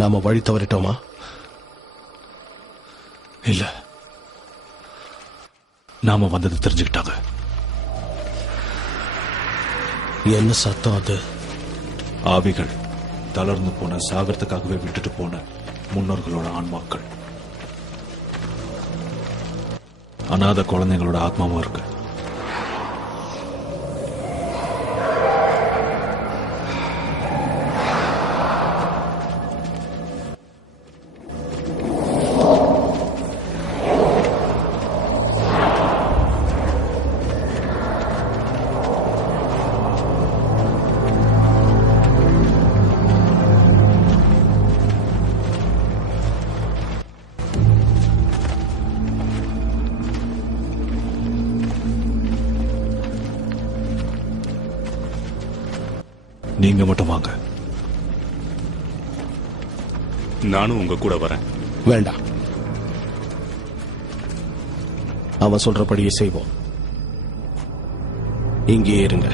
நாம வழி தவறிட்டோமா? இல்ல, நாம வந்தது தெரிஞ்சுக்கிட்டாங்க. என்ன சத்தம் அது? ஆவிகள், தளர்ந்து போன, சாகரத்துக்காகவே விட்டுட்டு போன முன்னோர்களோட ஆன்மாக்கள். அநாத குழந்தைங்களோட ஆத்மாவும் இருக்கு. நீங்க மட்டும் வாங்க. நானும் உங்க கூட வரேன். வேண்டாம், அவன் சொல்றபடியே செய்வோம். இங்கேயே இருங்க.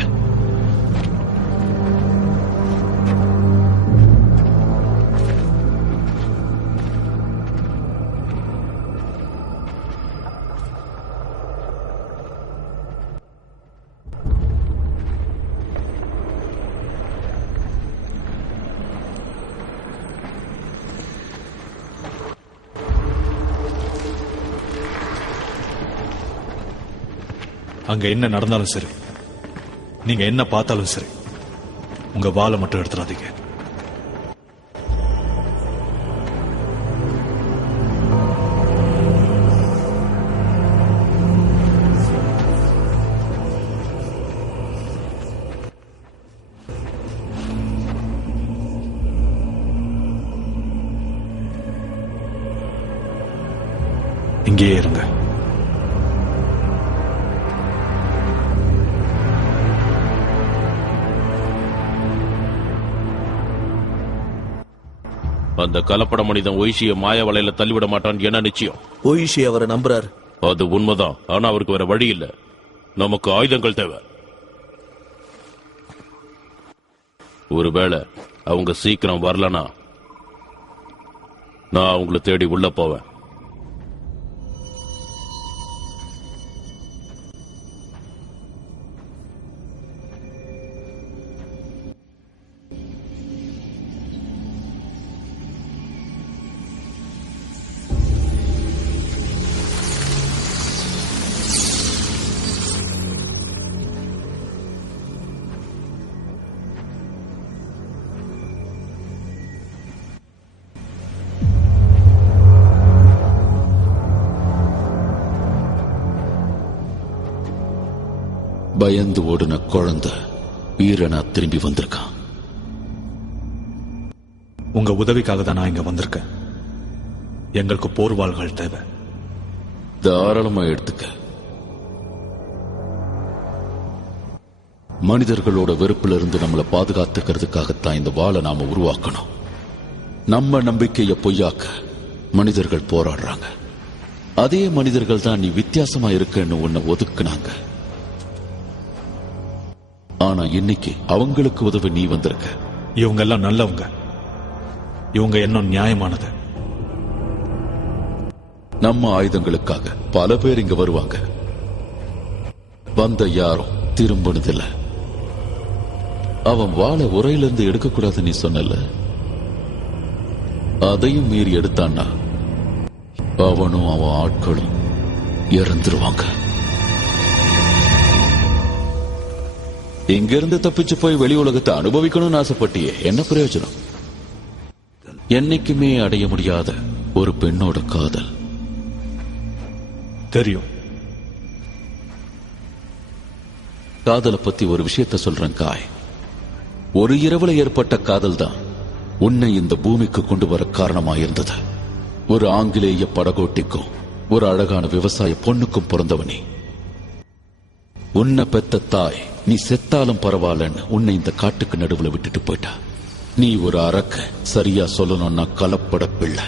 அங்க என்ன நடந்தாலும் சரி, நீங்க என்ன பார்த்தாலும் சரி, உங்க வாளை மட்டும் எடுத்துறாதீங்க. இங்கேயே இருங்க. அந்த கலப்பட மனிதன் ஒய்ஷிய மாய வலையில தள்ளிவிட மாட்டான். என்ன நிச்சயம்? ஒய்ஷி அவரை நம்புறாரு. அது உண்மைதான். ஆனா அவருக்கு வேற வழி இல்ல. நமக்கு ஆயுதங்கள் தேவை. ஒருவேளை அவங்க சீக்கிரம் வரலனா நான் அவங்கள தேடி உள்ள போவேன். பயந்து ஓடுன குழந்தை வீரனா திரும்பி வந்திருக்கான். உங்க உதவிக்காக தான் நான் இங்க வந்திருக்கேன். எங்களுக்கு போர்வாள்கள் தேவை. தாராளமா எடுத்துக்க. மனிதர்களோட வெறுப்புல இருந்து நம்மளை பாதுகாத்துக்கிறதுக்காகத்தான் இந்த வாளை நாம உருவாக்கணும். நம்ம நம்பிக்கைய பொய்யாக்க மனிதர்கள் போராடுறாங்க. அதே மனிதர்கள் தான் நீ வித்தியாசமா இருக்கன்னு உன்னை ஒதுக்குனாங்க. ஆனா இன்னைக்கு அவங்களுக்கு உதவி நீ வந்திருக்க. இவங்க எல்லாம் நல்லவங்க. இவங்க எண்ணம் நியாயமானது. நம்ம ஆயுதங்களுக்காக பல பேர் இங்க வருவாங்க. வந்த யாரும் திரும்பினதில்ல. அவன் வாழை உரையிலிருந்து எடுக்கக்கூடாது நீ சொன்னல. அதையும் மீறி எடுத்தான்னா அவனும் அவன் ஆட்களும் இறந்துருவாங்க. இங்கிருந்து தப்பிச்சு போய் வெளி உலகத்தை அனுபவிக்கணும்னு ஆசைப்பட்டியே, என்ன பிரயோஜனம்? என்னைக்குமே அடைய முடியாத ஒரு பெண்ணோட காதல். தெரியும். காதலை பத்தி ஒரு விஷயத்த சொல்றேன் காய். ஒரு இரவுல ஏற்பட்ட காதல் தான் உன்னை இந்த பூமிக்கு கொண்டு வர காரணமாயிருந்தது. ஒரு ஆங்கிலேய படகோட்டிக்கும் ஒரு அழகான விவசாய பொண்ணுக்கும் பிறந்தவனி. உன்னை பெத்த தாய் நீ செத்தாலும் பரவாயில்லன்னு உன்னை இந்த காட்டுக்கு நடுவுல விட்டுட்டு போயிட்டா. நீ ஒரு அரக்க, சரியா சொல்லணும்னா கலப்பட பிள்ளை.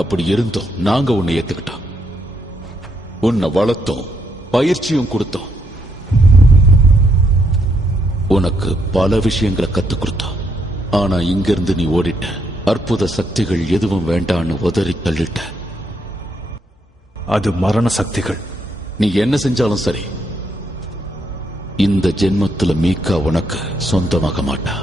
அப்படி இருந்தோம் நாங்க உன்னை ஏத்துக்கிட்டோம். உன்னை வளர்த்தோம், பயிற்சியும் கொடுத்தோம். உனக்கு பல விஷயங்களை கத்துக் கொடுத்தோம். ஆனா இங்கிருந்து நீ ஓடிட்ட. அற்புத சக்திகள் எதுவும் வேண்டான்னு உதறி தள்ளிட்ட. அது மரண சக்திகள். நீ என்ன செஞ்சாலும் சரி, இந்த ஜென்மத்துல மீகா உனக்கு சொந்தமாக மாட்டா.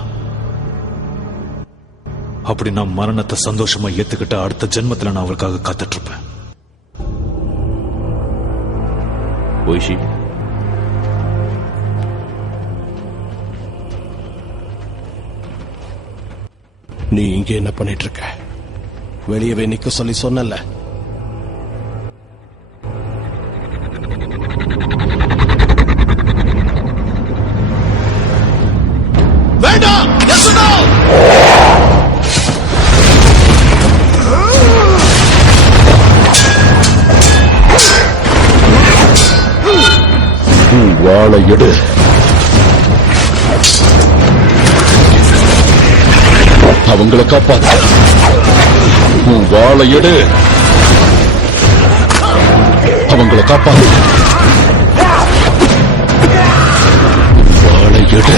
அப்படி நான் மரணத்தை சந்தோஷமா ஏத்துக்கிட்ட அடுத்த ஜென்மத்துல நான் அவளுக்காக காத்துட்டு இருப்பேன். ஓய்ஷி, நீ இங்கே என்ன பண்ணிட்டு இருக்க? வெளியவே நிக்க சொல்லி சொன்னல. வேண்டாம். வாழை எடு. அவங்களை காப்பாத்து. வாழை எடு. அவங்களை காப்பாத்து. வாழை எடு.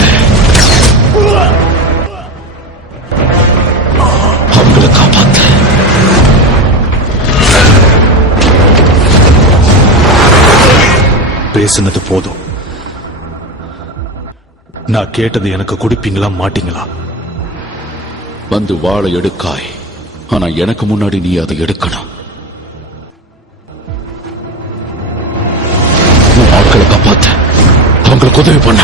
அவங்களை காப்பாத்து. பேசுனது போதும். நான் கேட்டது எனக்கு கொடுப்பீங்களா மாட்டீங்களா? வந்து வாழை எடுக்காய். ஆனா எனக்கு முன்னாடி நீ அதை எடுக்கணும். உன் ஆட்களை காப்பாத்த, அவங்களுக்கு உதவி பண்ண.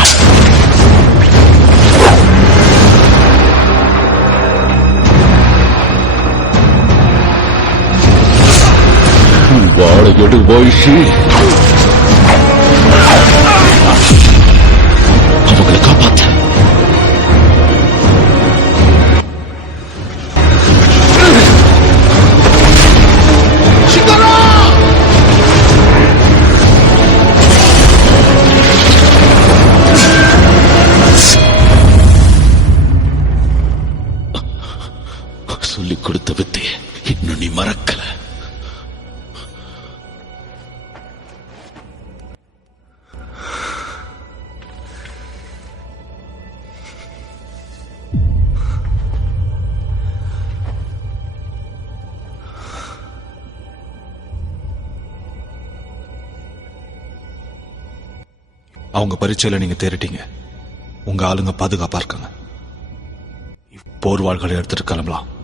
வாழை எடு ஓய்ஷி. அவங்களை காப்பாத்த. சொல்லிக் கொடுத்த வித்தையை இன்னும் நீ மறக்கல. அவங்க பரீட்சையில நீங்க தேறிட்டீங்க. உங்க ஆளுங்க பாதுகாப்பா இருக்காங்க. போர்வாள்களை எடுத்துட்டு கிளம்பலாம்.